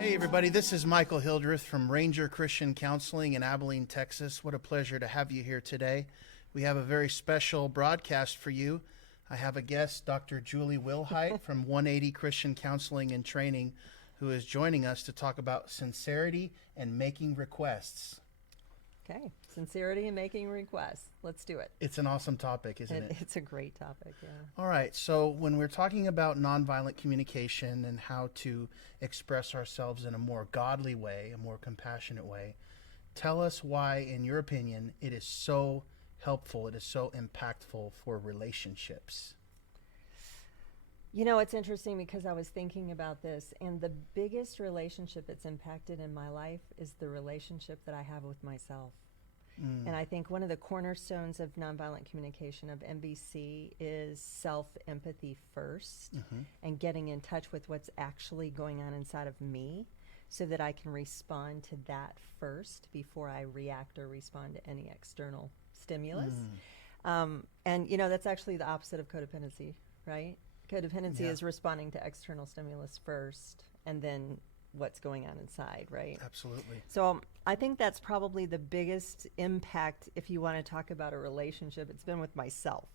Hey everybody, this is Michael Hildreth from Ranger Christian Counseling in Abilene, Texas. What a pleasure to have you here today. We have a very special broadcast for you. I have a guest, Dr. Juli Wilhite from 180 Christian Counseling and Training, who is joining us to talk about sincerity and making requests. Okay, sincerity and making requests. Let's do it. It's an awesome topic, isn't it? It's a great topic, yeah. All right, so when we're talking about nonviolent communication and how to express ourselves in a more godly way, a more compassionate way, tell us why, in your opinion, it is so helpful, it is so impactful for relationships. You know, it's interesting because I was thinking about this, and the biggest relationship that's impacted in my life is the relationship that I have with myself. And I think one of the cornerstones of nonviolent communication, of NVC, is self-empathy first, and getting in touch with what's actually going on inside of me so that I can respond to that first before I react or respond to any external stimulus. And, you know, that's actually the opposite of codependency, right? Codependency is responding to external stimulus first and then what's going on inside, right? Absolutely. So I think that's probably the biggest impact if you want to talk about a relationship. It's been with myself.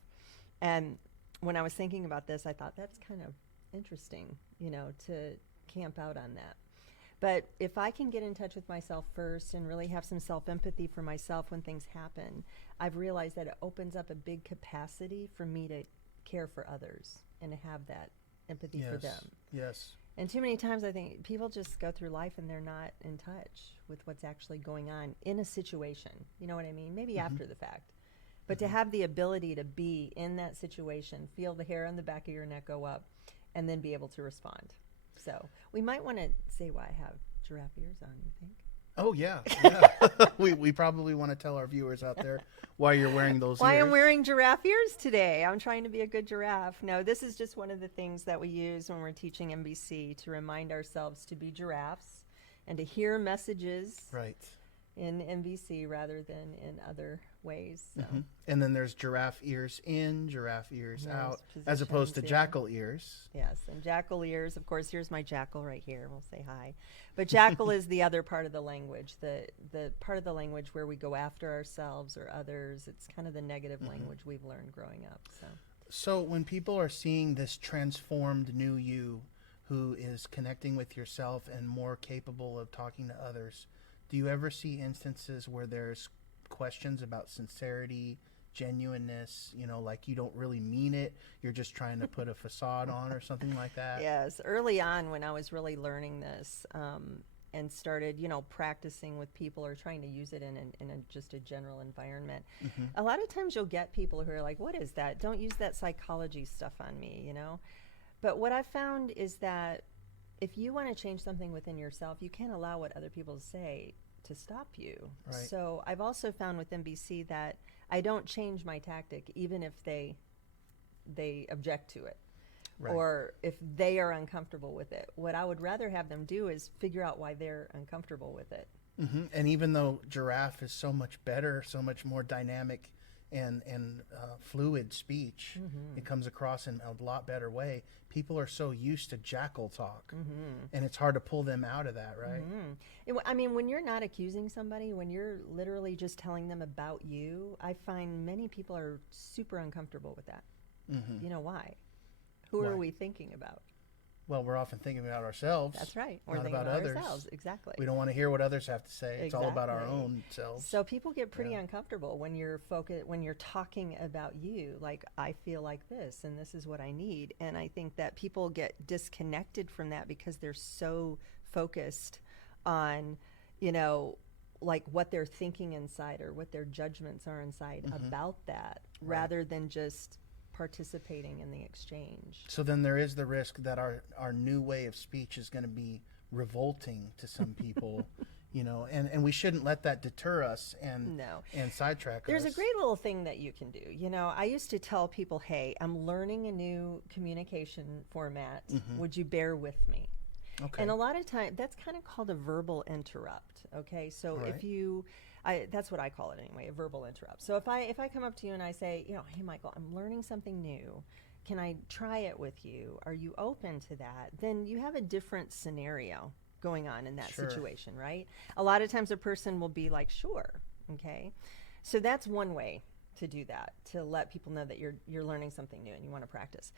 And when I was thinking about this, I thought that's kind of interesting, you know, to camp out on that. But if I can get in touch with myself first and really have some self-empathy for myself when things happen, I've realized that it opens up a big capacity for me to care for others and to have that empathy for them. Yes. And too many times I think people just go through life and they're not in touch with what's actually going on in a situation. You know what I mean? Maybe after the fact. But to have the ability to be in that situation, feel the hair on the back of your neck go up, and then be able to respond. So we might want to say why I have giraffe ears on, you think? Oh, yeah. we probably want to tell our viewers out there why you're wearing those Why ears. I'm wearing giraffe ears today. I'm trying to be a good giraffe. No, this is just one of the things that we use when we're teaching MBC to remind ourselves to be giraffes and to hear messages in MBC rather than in other ways. So. And then there's giraffe ears in, giraffe ears There's out, as opposed to positions, jackal ears. Yes, and jackal ears, of course, here's my jackal right here. We'll say hi. But jackal is the other part of the language, the part of the language where we go after ourselves or others. It's kind of the negative language we've learned growing up. So when people are seeing this transformed new you who is connecting with yourself and more capable of talking to others, do you ever see instances where there's questions about sincerity, genuineness, you know, like you don't really mean it, you're just trying to put a facade on or something like that? Yes, early on when I was really learning this and started, you know, practicing with people or trying to use it in just a general environment, a lot of times you'll get people who are like, what is that? Don't use that psychology stuff on me, you know? But what I've found is that if you want to change something within yourself, you can't allow what other people say to stop you. Right. So I've also found with NBC that I don't change my tactic even if they object to it. Right. Or if they are uncomfortable with it. What I would rather have them do is figure out why they're uncomfortable with it. And even though giraffe is so much better, so much more dynamic and fluid speech, it comes across in a lot better way. People are so used to jackal talk, and it's hard to pull them out of that, right? I mean, when you're not accusing somebody, when you're literally just telling them about you, I find many people are super uncomfortable with that. You know why? Who Why? are we thinking about? Well, we're often thinking about ourselves. That's right. We're not thinking about others. ourselves. Exactly. We don't want to hear what others have to say. It's all about our Exactly. own selves. So people get pretty uncomfortable when you're when you're talking about you, like, I feel like this and this is what I need. And I think that people get disconnected from that because they're so focused on, you know, like what they're thinking inside or what their judgments are inside about that, rather than just participating in the exchange. So then there is the risk that our new way of speech is going to be revolting to some people, you know, and we shouldn't let that deter us and sidetrack There's us. a great little thing that you can do. You know, I used to tell people, hey, I'm learning a new communication format. Would you bear with me? Okay. And a lot of time, that's kind of called a verbal interrupt. Okay, so Right. if you, that's what I call it anyway, a verbal interrupt. So if I come up to you and I say, you know, hey Michael, I'm learning something new. Can I try it with you? Are you open to that? Then you have a different scenario going on in that Sure. situation, right? A lot of times a person will be like, sure, okay. So that's one way to do that, to let people know that you're learning something new and you want to practice.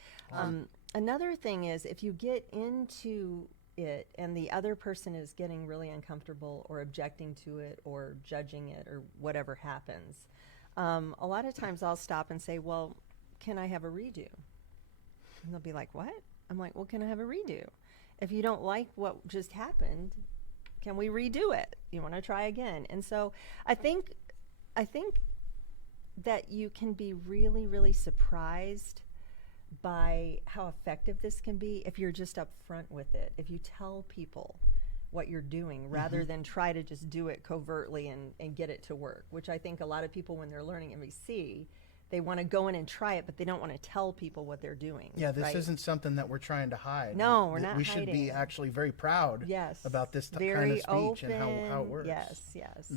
Another thing is, if you get into it and the other person is getting really uncomfortable or objecting to it or judging it or whatever happens, a lot of times I'll stop and say, well, can I have a redo? And they'll be like, what? I'm like, well, can I have a redo? If you don't like what just happened, can we redo it? You want to try again? And so I think that you can be really, really surprised by how effective this can be if you're just upfront with it. If you tell people what you're doing rather than try to just do it covertly and get it to work, which I think a lot of people, when they're learning MVC, they want to go in and try it, but they don't want to tell people what they're doing. Yeah, this right? isn't something that we're trying to hide. No, we're not We should be hiding. actually very proud Yes. about this kind Very of speech open. and how it works. Yes.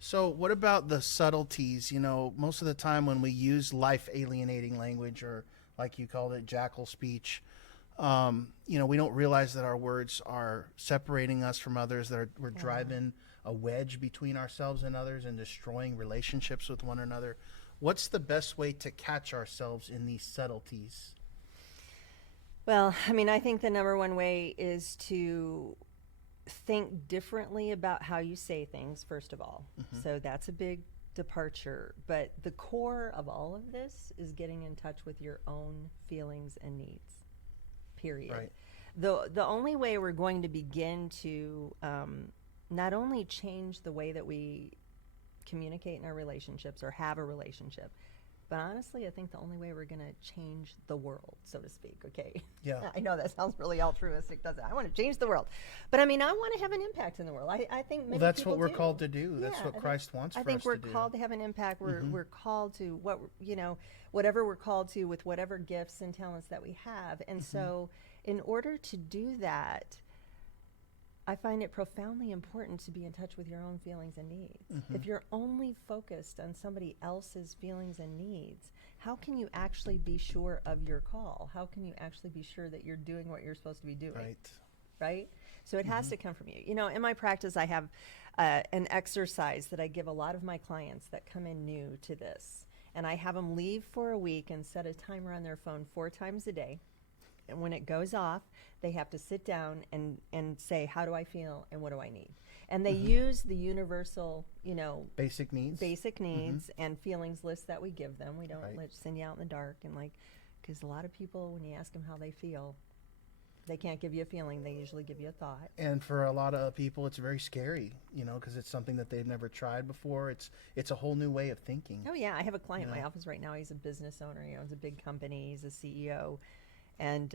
So what about the subtleties? You know, most of the time when we use life alienating language, or like you called it, jackal speech, you know, we don't realize that our words are separating us from others, that we're driving a wedge between ourselves and others and destroying relationships with one another. What's the best way to catch ourselves in these subtleties? Well, I mean, I think the number one way is to think differently about how you say things, first of all. So that's a big departure. But the core of all of this is getting in touch with your own feelings and needs, period. Right. The only way we're going to begin to not only change the way that we communicate in our relationships or have a relationship, but honestly, I think the only way we're going to change the world, so to speak, okay? Yeah. I know that sounds really altruistic, doesn't it? I want to change the world. But I mean, I want to have an impact in the world. I think many Well, that's people what we're do. called to do. That's Yeah, what Christ wants for I us think we're to do. called to have an impact. We're called to whatever we're called to with whatever gifts and talents that we have. And so in order to do that, I find it profoundly important to be in touch with your own feelings and needs. If you're only focused on somebody else's feelings and needs, how can you actually be sure of your call? How can you actually be sure that you're doing what you're supposed to be doing? Right? So it has to come from you. You know, in my practice, I have an exercise that I give a lot of my clients that come in new to this. And I have them leave for a week and set a timer on their phone 4 times a day. And when it goes off, they have to sit down and say, how do I feel and what do I need? And they use the universal, Basic needs. And feelings list that we give them. We don't send you out in the dark because a lot of people, when you ask them how they feel, they can't give you a feeling. They usually give you a thought. And for a lot of people, it's very scary, because it's something that they've never tried before. It's a whole new way of thinking. Oh yeah, I have a client in my office right now. He's a business owner. He owns a big company. He's a CEO. And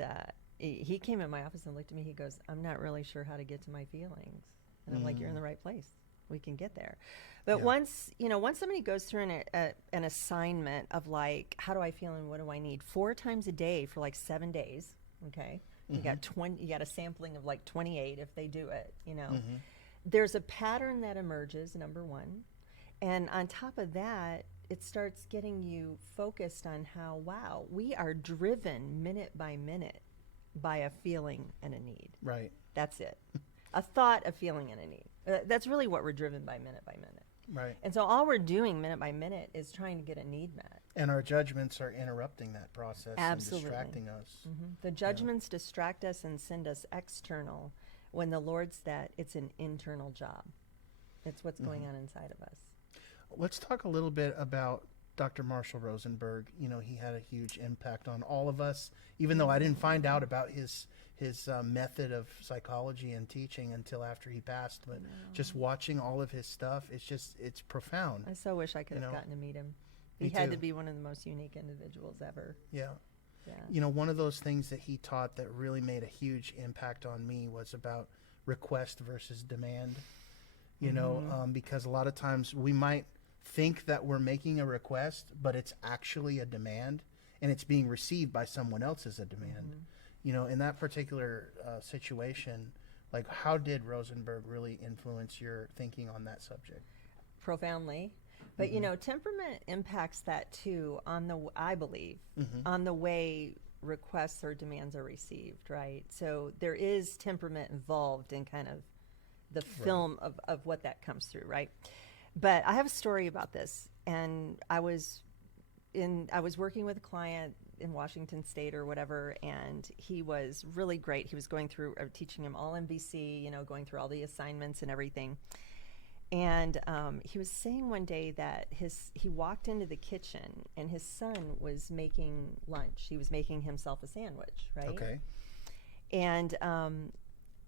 he came in my office and looked at me. He goes, I'm not really sure how to get to my feelings. And I'm like, you're in the right place. We can get there. But once somebody goes through an assignment of like, how do I feel and what do I need? 4 times a day for like 7 days. Okay. You got a sampling of like 28 if they do it, There's a pattern that emerges, number one. And on top of that, it starts getting you focused on how, wow, we are driven minute by minute by a feeling and a need. Right. That's it. A thought, a feeling, and a need. That's really what we're driven by minute. Right. And so all we're doing minute by minute is trying to get a need met. And our judgments are interrupting that process. Absolutely. And distracting us. The judgments distract us and send us external when the Lord said it's an internal job. It's what's going on inside of us. Let's talk a little bit about Dr. Marshall Rosenberg. He had a huge impact on all of us, even though I didn't find out about his method of psychology and teaching until after he passed. But just watching all of his stuff, it's profound. I so wish I could have gotten to meet him. He Me had too. to be one of the most unique individuals ever. Yeah. Yeah. One of those things that he taught that really made a huge impact on me was about request versus demand. Because a lot of times we might think that we're making a request, but it's actually a demand, and it's being received by someone else as a demand. In that particular situation, like, how did Rosenberg really influence your thinking on that subject? Profoundly. But temperament impacts that too I believe, on the way requests or demands are received, right? So there is temperament involved in kind of the film of what that comes through, right? But I have a story about this, and I was working with a client in Washington State or whatever, and he was really great. He was going through, teaching him all MVC, going through all the assignments and everything. And he was saying one day that he walked into the kitchen and his son was making lunch. He was making himself a sandwich, right? Okay. And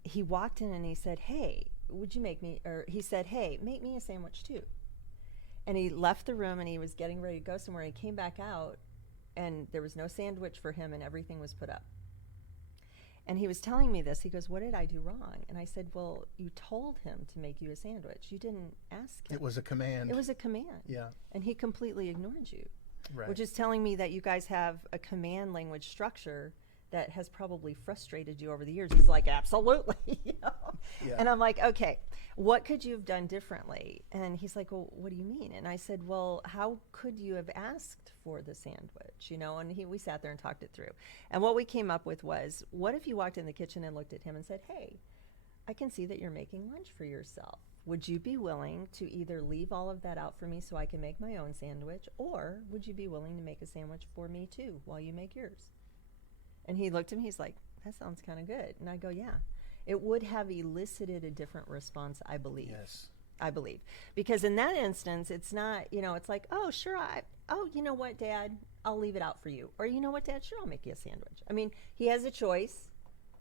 he walked in and he said, "Hey, would you make me?" Or he said, "Hey, make me a sandwich too." And he left the room and he was getting ready to go somewhere. He came back out and there was no sandwich for him and everything was put up. And he was telling me this. He goes, "What did I do wrong?" And I said, "Well, you told him to make you a sandwich. You didn't ask him." It was a command. It was a command. Yeah. And he completely ignored you. Right. Which is telling me that you guys have a command language structure that has probably frustrated you over the years. He's like, "Absolutely." Yeah. And I'm like, "Okay, what could you have done differently?" And he's like, "Well, what do you mean?" And I said, "Well, how could you have asked for the sandwich?" And we sat there and talked it through. And what we came up with was, what if you walked in the kitchen and looked at him and said, "Hey, I can see that you're making lunch for yourself. Would you be willing to either leave all of that out for me so I can make my own sandwich, or would you be willing to make a sandwich for me too while you make yours?" And he looked at me, he's like, "That sounds kind of good." And I go, "Yeah." It would have elicited a different response, I believe. Yes. I believe. Because in that instance, it's not, it's like, "Oh, sure, you know what, Dad, I'll leave it out for you." Or, "You know what, Dad, sure, I'll make you a sandwich." I mean, he has a choice,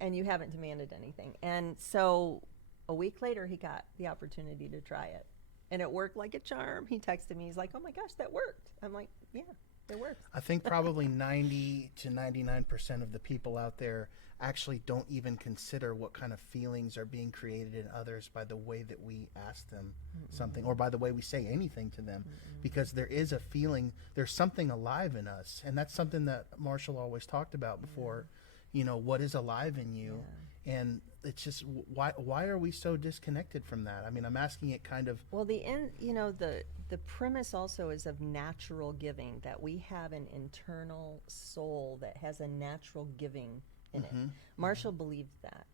and you haven't demanded anything. And so a week later, he got the opportunity to try it. And it worked like a charm. He texted me, he's like, "Oh my gosh, that worked." I'm like, "Yeah, it works." I think probably 90 to 99% of the people out there actually don't even consider what kind of feelings are being created in others by the way that we ask them something, or by the way we say anything to them, because there is a feeling, there's something alive in us. And that's something that Marshall always talked about before, what is alive in you. And it's just, why are we so disconnected from that? I mean, I'm asking it kind of. Well, the premise also is of natural giving, that we have an internal soul that has a natural giving in it. Marshall believed that.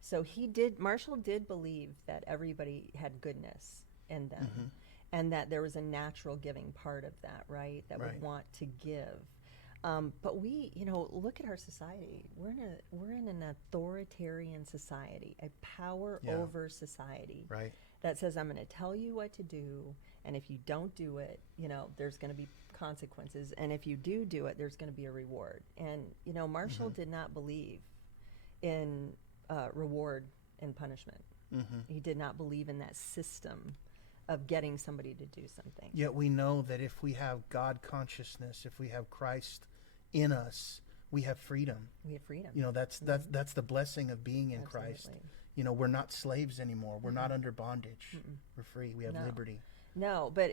So Marshall did believe that everybody had goodness in them, and that there was a natural giving part of that, right? That would want to give. But we, look at our society. We're in an authoritarian society, a power over society, Right. that says, "I'm going to tell you what to do, and if you don't do it, there's going to be consequences, and if you do it, there's going to be a reward." And Marshall did not believe in reward and punishment. He did not believe in that system of getting somebody to do something. Yet we know that if we have God consciousness, if we have Christ in us, we have freedom. We have freedom. That's the blessing of being in Christ. We're not slaves anymore. We're not under bondage. We're free. We have liberty. No, but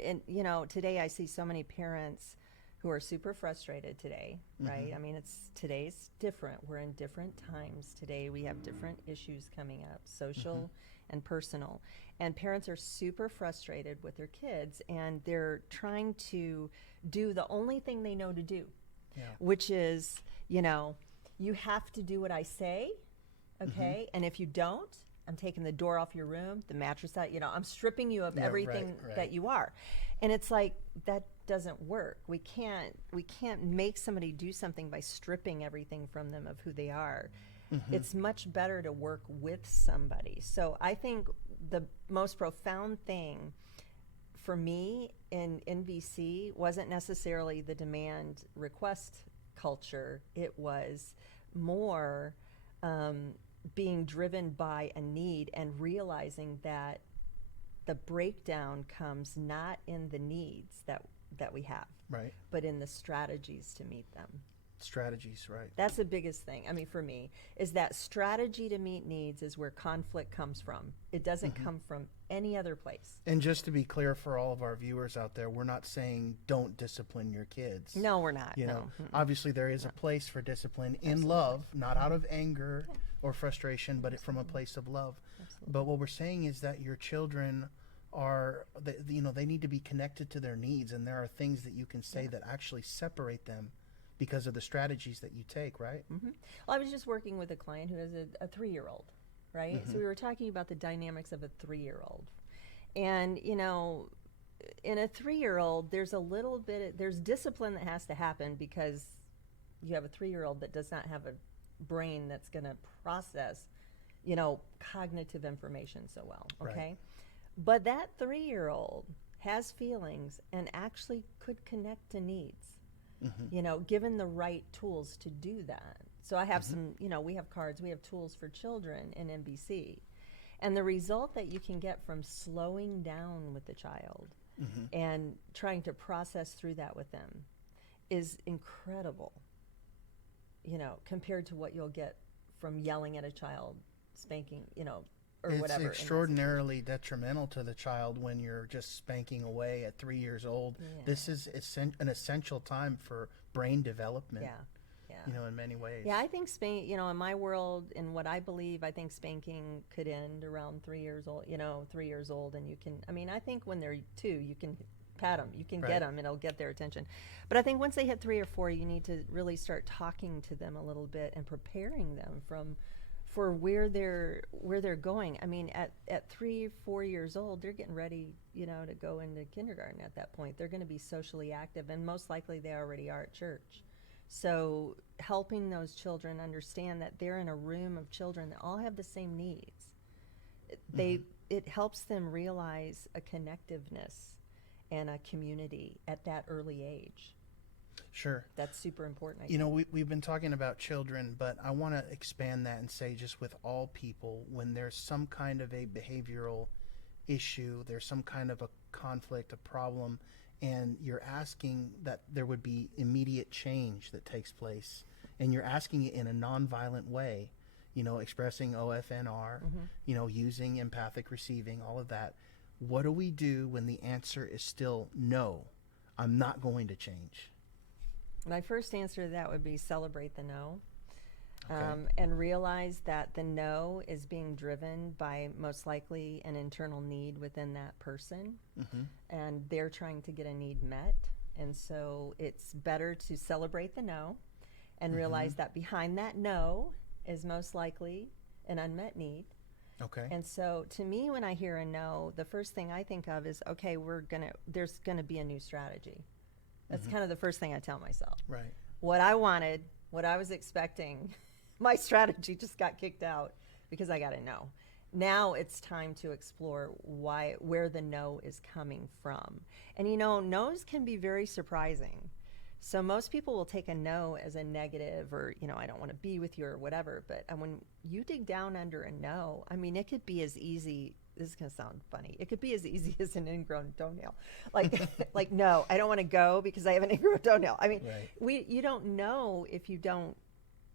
today I see so many parents who are super frustrated today, right? I mean, today's different. We're in different times today. We have different issues coming up, social and personal. And parents are super frustrated with their kids, and they're trying to do the only thing they know to do, which is, you have to do what I say, okay? And if you don't, I'm taking the door off your room, the mattress out, I'm stripping you of everything that you are. And it's like, that doesn't work. We can't make somebody do something by stripping everything from them of who they are. It's much better to work with somebody. So I think the most profound thing for me in NVC wasn't necessarily the demand request culture. It was more being driven by a need and realizing that the breakdown comes not in the needs that we have, but in the strategies to meet them. Strategies, right. That's the biggest thing. I mean, for me, is that strategy to meet needs is where conflict comes from. It doesn't come from any other place. And just to be clear for all of our viewers out there, we're not saying don't discipline your kids. No, we're not. No. Obviously there is a place for discipline in love, not out of anger or frustration, but from a place of love. But what we're saying is that your children they need to be connected to their needs, and there are things that you can say that actually separate them, because of the strategies that you take, right? Well, I was just working with a client who has a 3-year-old, right? So we were talking about the dynamics of a 3-year-old. And, you know, in a 3-year-old, there's a little bit, there's discipline that has to happen because you have a 3-year-old that does not have a brain that's going to process, you know, cognitive information so well, okay? Right. But that 3-year-old has feelings and actually could connect to needs, you know, given the right tools to do that. So I have some, you know, we have cards, we have tools for children in NBC. And the result that you can get from slowing down with the child and trying to process through that with them is incredible, you know, compared to what you'll get from yelling at a child, spanking, you know, or It's whatever. extraordinarily detrimental to the child when you're just spanking away at 3 years old. Yeah. This is an essential time for brain development, Yeah. you know, in many ways. Yeah, I think you know, in my world, in what I believe, I think spanking could end around 3 years old, you know, 3 years old. And you can, I mean, I think when they're 2, you can pat them, you can get them, and it'll get their attention. But I think once they hit 3 or 4, you need to really start talking to them a little bit and preparing them for where they're going. I mean, at 3 or 4 years old, they're getting ready, you know, to go into kindergarten at that point. They're going to be socially active, and most likely they already are at church. So helping those children understand that they're in a room of children that all have the same needs. It helps them realize a connectiveness and a community at that early age. Sure. That's super important. You know, we've been talking about children, but I want to expand that and say just with all people, when there's some kind of a behavioral issue, there's some kind of a conflict, a problem, and you're asking that there would be immediate change that takes place, and you're asking it in a nonviolent way, you know, expressing OFNR, you know, using empathic receiving, all of that. What do we do when the answer is still no, I'm not going to change? My first answer to that would be celebrate the no. Okay. And realize that the no is being driven by most likely an internal need within that person, and they're trying to get a need met. And so it's better to celebrate the no and realize that behind that no is most likely an unmet need. Okay. And so to me, when I hear a no, the first thing I think of is, okay, there's gonna be a new strategy. That's kind of the first thing I tell myself. Right. What I wanted, what I was expecting, my strategy just got kicked out because I got a no. Now it's time to explore where the no is coming from. And you know, no's can be very surprising. So most people will take a no as a negative, or, you know, I don't want to be with you or whatever. But when you dig down under a no, I mean, it could be as easy, this is going to sound funny, it could be as easy as an ingrown toenail. Like, no, I don't want to go because I have an ingrown toenail. I mean, you don't know if you don't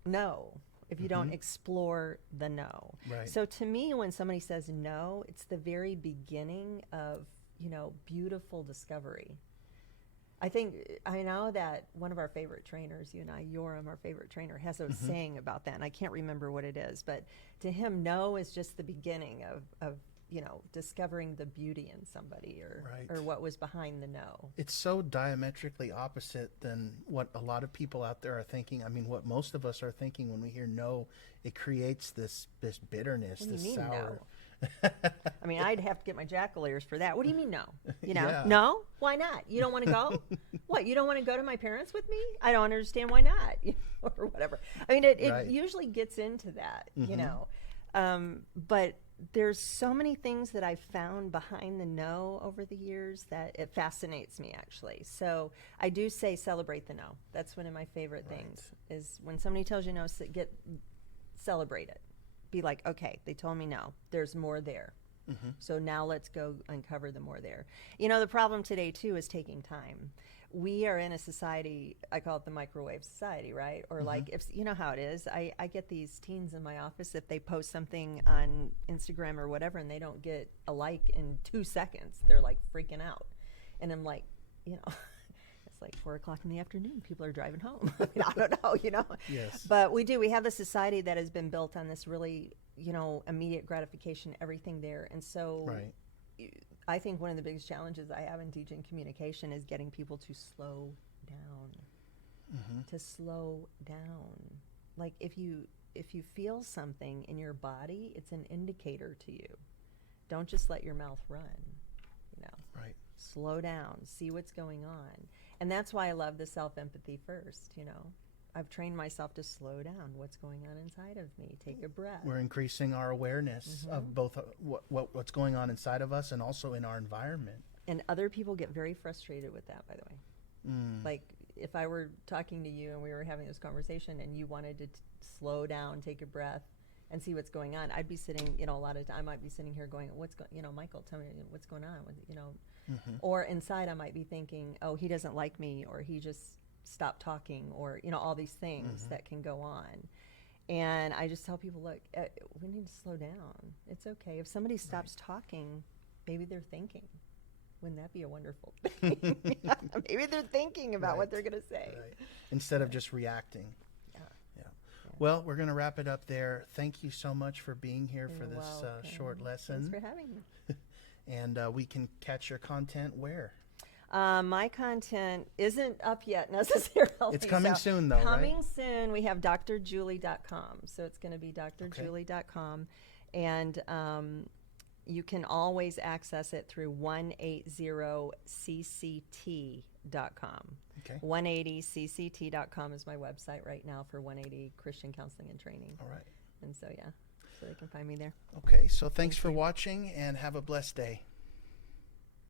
know, if you don't explore the no. Right. So to me, when somebody says no, it's the very beginning of, you know, beautiful discovery. I know that one of our favorite trainers, you and I, Yoram, our favorite trainer, has a saying about that, and I can't remember what it is, but to him, no is just the beginning of you know, discovering the beauty in somebody, or what was behind the no. It's so diametrically opposite than what a lot of people out there are thinking. I mean, what most of us are thinking when we hear no, it creates this bitterness, What do you this mean, sour. no? I mean, I'd have to get my jackal ears for that. What do you mean no? You know, Yeah. no? Why not? You don't want to go? What, you don't want to go to my parents with me? I don't understand why not, or whatever. I mean, it usually gets into that, you know. But there's so many things that I've found behind the no over the years that it fascinates me, actually. So I do say celebrate the no. That's one of my favorite things, is when somebody tells you no, celebrate it. Be like, okay, they told me no. There's more there. So now let's go uncover the more there. You know, the problem today, too, is taking time. We are in a society, I call it the microwave society, right? Or like, if you know how it is, I get these teens in my office, if they post something on Instagram or whatever and they don't get a like in 2 seconds, they're like freaking out. And I'm like, you know, it's like 4 o'clock in the afternoon. People are driving home. I mean, I don't know, you know. Yes. But we have a society that has been built on this really, you know, immediate gratification, everything there. And so I think one of the biggest challenges I have in teaching communication is getting people to slow down. to slow down. Like if you feel something in your body, it's an indicator to you. Don't just let your mouth run, you know. Right. Slow down, see what's going on. And that's why I love the self-empathy first, you know. I've trained myself to slow down. What's going on inside of me? Take a breath. We're increasing our awareness of both what's going on inside of us and also in our environment. And other people get very frustrated with that, by the way. Like if I were talking to you and we were having this conversation and you wanted to slow down, take a breath, and see what's going on, I'd be sitting, you know, a lot of I might be sitting here going, you know, Michael, tell me what's going on, you know. Or inside I might be thinking, oh, he doesn't like me, or he just stopped talking, or, you know, all these things that can go on. And I just tell people, look, we need to slow down. It's okay. If somebody stops talking, maybe they're thinking. Wouldn't that be a wonderful thing? Maybe they're thinking about what they're going to say. Right. Instead of just reacting. Yeah. Well, we're going to wrap it up there. Thank you so much for being here for this short lesson. Thanks for having me. And we can catch your content where? My content isn't up yet necessarily. It's coming soon, though, Coming right? soon. We have drjulie.com. So it's going to be drjulie.com. And you can always access it through 180cct.com. Okay. 180cct.com is my website right now for 180 Christian Counseling and Training. All right. And so, yeah, so they can find me there. Okay, so thanks for watching and have a blessed day.